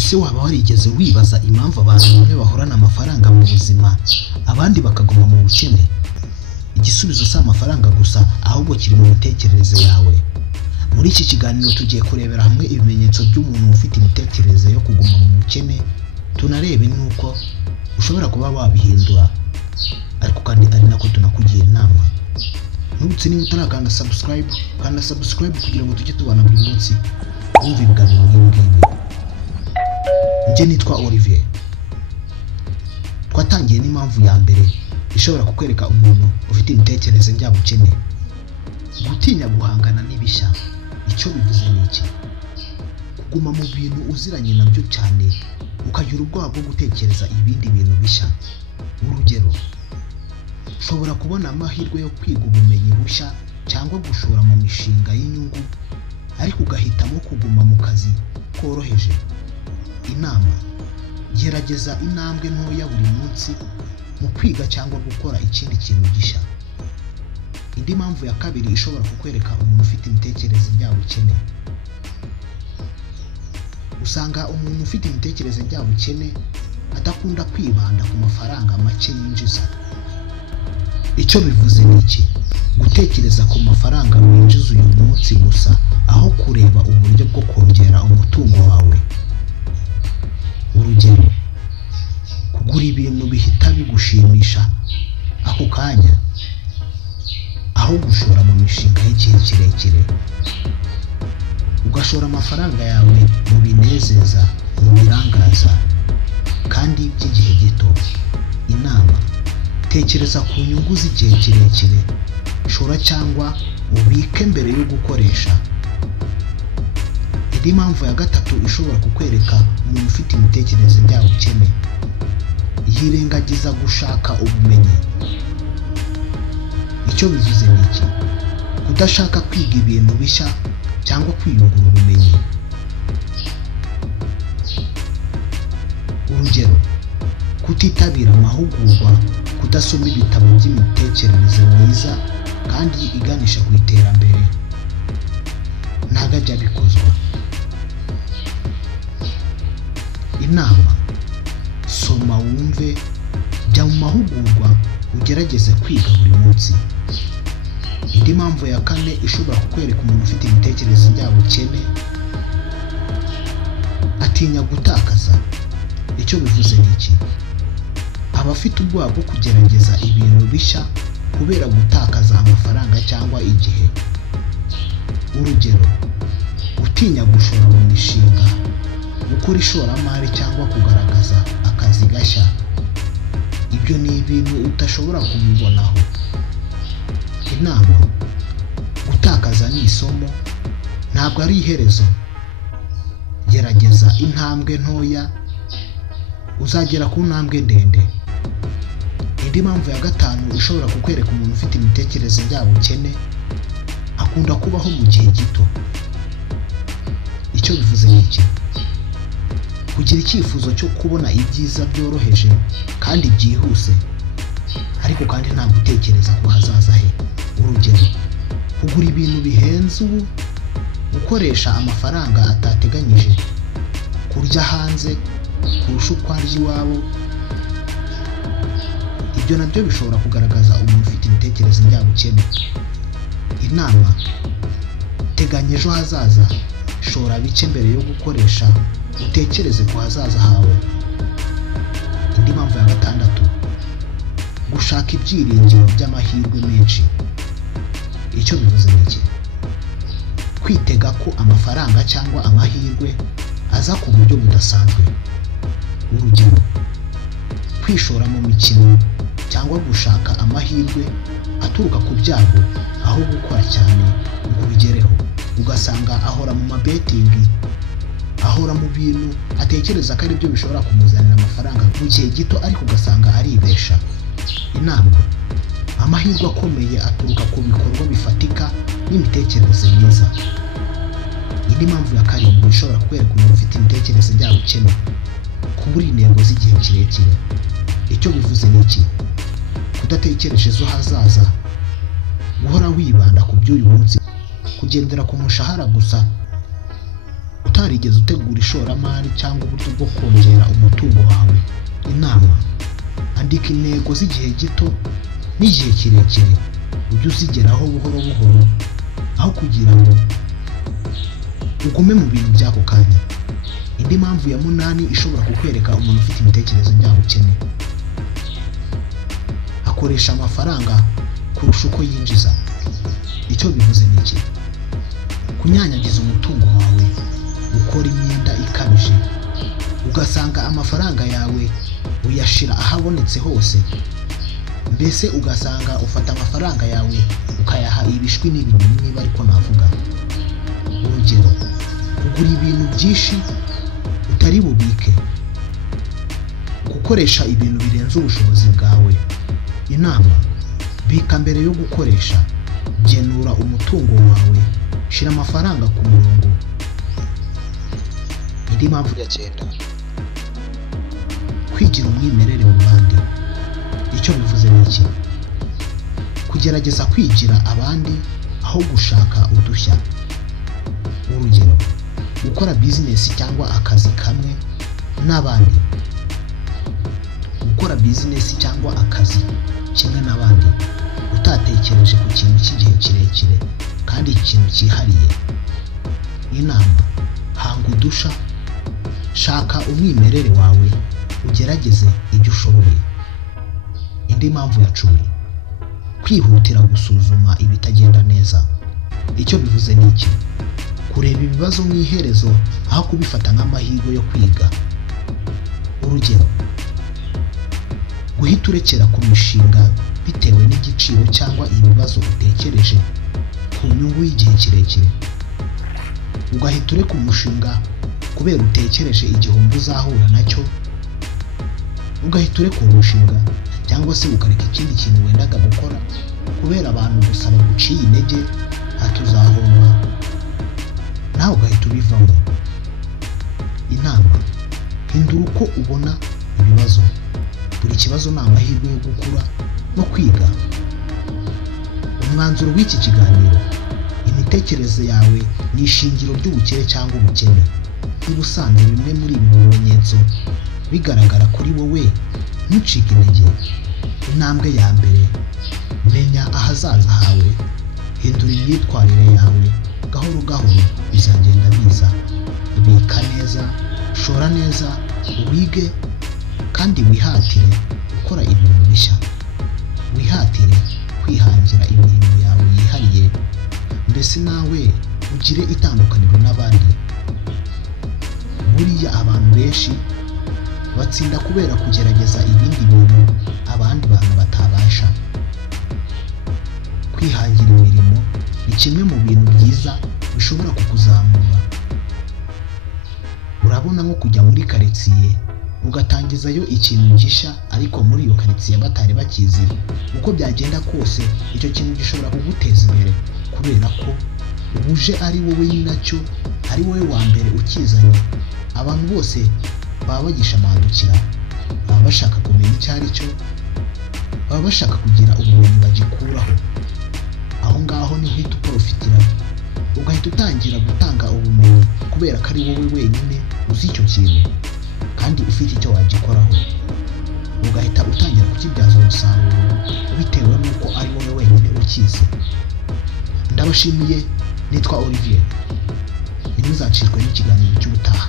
Ese waba warigeze wibaza impamvu abantu bamwe bahorana amafaranga mu buzima abandi bakaguma mu bukene? Igisubizo si amafaranga gusa, ahubwo kiri mu mitekerereze yawe. Muri iki kiganiro tugiye kurebera hamwe ibimenyetso by'umuntu ufite imitekerereze yo kuguma mu bukene, tunarebe nuko ushobora kuba wabihindura, ariko kandi ari nako tunakugira inama. Nubutse niba utarakanda subscribe kugira ngo tujye tubana buri munsi wumva ibiganiro nk'ibi. Njye nitwa Olivier. Twatangiye n'impamvu ya mbere ishobora kukwereka umuntu ufite imitekerereze njyabukene: gutinya guhangana n'ibishya. Icyo bivuze ni iki? Kuguma mu bintu uziranye nabyo cyane, ukagira ubwoba bwo gutekereza ibindi bintu bishya. Urugero, ushobora kubona amahirwe yo kwiga ubumenyi bushya cyangwa gushora mu mishinga y'inyungu, ariko ugahitamo kuguma mu kazi koroheje. Inama: gerageza intambwe ntoya buri munsi mu kwiga cyangwa gukora ikindi kintu gishya. Indi mpamvu ya kabiri ishobora kukwereka umuntu ufite imitekerereze njyabukene: usanga umuntu ufite imitekerereze njyabukene adakunda kwibanda ku mafaranga make yinjiza. Icyo bivuze ni iki? Gutekereza ku mafaranga winjiza uyu munsi gusa, aho kureba uburyo bwo kongera umutungo wawe. Urugero, kugura ibintu bihita bigushimisha ako kanya, aho gushora mu mishinga y'igihe kirekire. Ugashora amafaranga yawe mu binezeza, mu birangaza kandi by'igihe gito. Inama: tekereza ku nyungu z'igihe kirekire. Shora cyangwa ubike mbere yo gukoresha. Indi mpamvu ya gatatu ishobora kukwereka umuntu ufite imitekerereze njyabukene: yirengagiza gushaka ubumenyi. Icyo bivuze ni iki? Kudashaka kwiga ibintu bishya cyangwa kwiyungura ubumenyi. Urugero, kutitabira amahugurwa, kudasoma ibitabo by'imitekerereze myiza kandi iganisha ku iterambere. Ntabwo ajya bikozwa. Inama: soma, wumve, jya mu mahugurwa, ugerageze kwiga buri munsi. Indi mpamvu ya kane ishobora kukwereka umuntu ufite imitekerereze njyabukene: atinya gutakaza. Icyo bivuze ni iki? Aba afite ubwoba bwo kugerageza ibintu bishya kubera gutakaza amafaranga cyangwa igihe. Urugero, gutinya gushora mu mishinga, gukora ishoramari cyangwa kugaragaza akazi gashya. Ibyo ni ibintu udashobora kubibonaho. Inama: gutakaza ni isomo, ntabwo ari iherezo. Gerageza intambwe ntoya, uzagera ku ntambwe ndende. Indi mpamvu ya gatanu ishobora kukwereka umuntu ufite imitekerereze njyabukene: akunda kubaho mu gihe gito. Icyo bivuze ni iki? Kugira icyifuzo cyo kubona ibyiza byoroheje kandi byihuse, ariko kandi nta gutekereza ku hazaza he. Urugero, kugura ibintu bihenze ubu, gukoresha amafaranga atateganyije, kurya hanze kurusha uko arya iwabo. Ibyo nabyo bishobora kugaragaza umuntu ufite imitekerereze njyabukene. Inama: teganya ejo hazaza, shora bike mbere yo gukoresha, utekereze ku hazaza hawe. Indi mpamvu ya gatandatu: gushaka ibyiringiro by'amahirwe menshi. Icyo bivuze ni iki? Kwitega ko amafaranga cyangwa amahirwe aza ku buryo budasanzwe. Urugero, kwishora mu mikino cyangwa gushaka amahirwe aturuka ku byago, aho gukora cyane ngo ubigereho. Ugasanga ahora mu mabetingi, ahora mu bintu atekereza ko ari byo bishobora kumuzanira amafaranga mu gihe gito, ariko ugasanga aribesha. Inama: amahirwe akomeye aturuka ku bikorwa bifatika n'imitekerereze myiza. Indi mpamvu ya karindwi ishobora kukwereka umuntu ufite imitekerereze njyabukene: kubura intego z'igihe kirekire. Icyo bivuze ni iki? Kudatekereje ejo hazaza, guhora wibanda ku by'uyu munsi, kugendera ku mushahara gusa warigeze utegura ishoramari cyangwa uburyo bwo kongera umutungo wawe? Inama: andika intego z'igihe gito n'igihe kirekire ujye uzigeraho buhoro buhoro aho kugira ngo ugume mu bintu by'ako kanya. Indi mpamvu ya 8 ishobora kukwereka umuntu ufite imitekerereze njyabukene: akoresha amafaranga kurusha uko yinjiza. Icyo bivuze ni iki? Kunyanyagiza umutungo wawe, gukora imyenda ikabije, ugasanga amafaranga yawe uyashira ahabonetse hose. Mbese ugasanga ufata amafaranga yawe ukayaha ibishwi n'ibintu niba ariko navuga. Urugero, kugura ibintu byinshi utari bubike, gukoresha ibintu birenze ubushobozi bwawe. Inama: bika mbere yo gukoresha, genura umutungo wawe, shira amafaranga ku murongo. Indi mpamvu ya 9: kwigira umwimerere mu bandi. Icyo bivuze ni iki? Kugerageza kwigira abandi aho gushaka udushya. Urugero, gukora business cyangwa akazi kamwe n'abandi. Gukora business cyangwa akazi kimwe n'abandi utatekereje ku kintu cy'igihe kirekire kandi ikintu cyihariye. Inama: hanga udusha, shaka umwimerere wawe, ugerageze ibyo ushoboye. Indi mpamvu ya 10: kwihutira gusuzuma ibitagenda neza. Icyo bivuze ni iki? Kureba ibibazo mu iherezo aho kubifata nk'amahirwe yo kwiga. Urugero, guhita urekera ku mishinga bitewe n'igiciro cyangwa ibibazo utekereje ku nyungu y'igihe kirekire. Ugahita ureka umushinga kubera utekereje igihombo uzahura nacyo. Ugahita ureka umushinga cyangwa se ukareka ikindi kintu wendaga gukora kubera abantu gusa baguciye intege ati uzahomba, nawe ugahita ubivamo. Inama: hindura uko ubona ibibazo. Buri kibazo ni amahirwe yo gukura no kwiga. Umwanzuro w'iki kiganiro: imitekerereze yawe ni ishingiro ry'ubukire cyangwa ubukene. Niba usanze bimwe muri ibi bimenyetso bigaragara kuri wowe, ntucike intege. Intambwe ya mbere: menya ahazaza hawe. Hindura imyitwarire yawe, gahoro gahoro bizagenda biza. Bika neza, shora neza, wige kandi wihatire gukora ibintu bishya. Wihatire kwihangira imirimo yawe yihariye, mbese nawe ugire itandukaniro n'abandi. Buriya abantu benshi batsinda kubera kugerageza ibindi bintu abandi bantu batabasha. Kwihangira imirimo ni kimwe mu bintu byiza bishobora kukuzamura. Urabona nko kujya muri karitsiye ugatangizayo ikintu gishya, ariko muri iyo karitsiye batari bakizi. Uko byagenda kose icyo kintu gishobora kuguteza imbere kubera ko ubuje ari wowe nyinacyo, ari wowe wa mbere ukizanye. Abantu bose baba bagishamandukira, baba bashaka kumenya icyo ari cyo, baba bashaka kugira ubumenyi bagikuraho. Aho ngaho niho uhita uporofitira, ugahita utangira gutanga ubumenyi kubera ko ari wowe wenyine uzi icyo kintu kandi ufite icyo wagikoraho. Ugahita utangira kukibyaza umusaruro bitewe n'uko ari wowe wenyine ukizi. Ndabashimiye, nitwa Olivier. Ntimuzacirwe n'ikiganiro cy'ubutaha.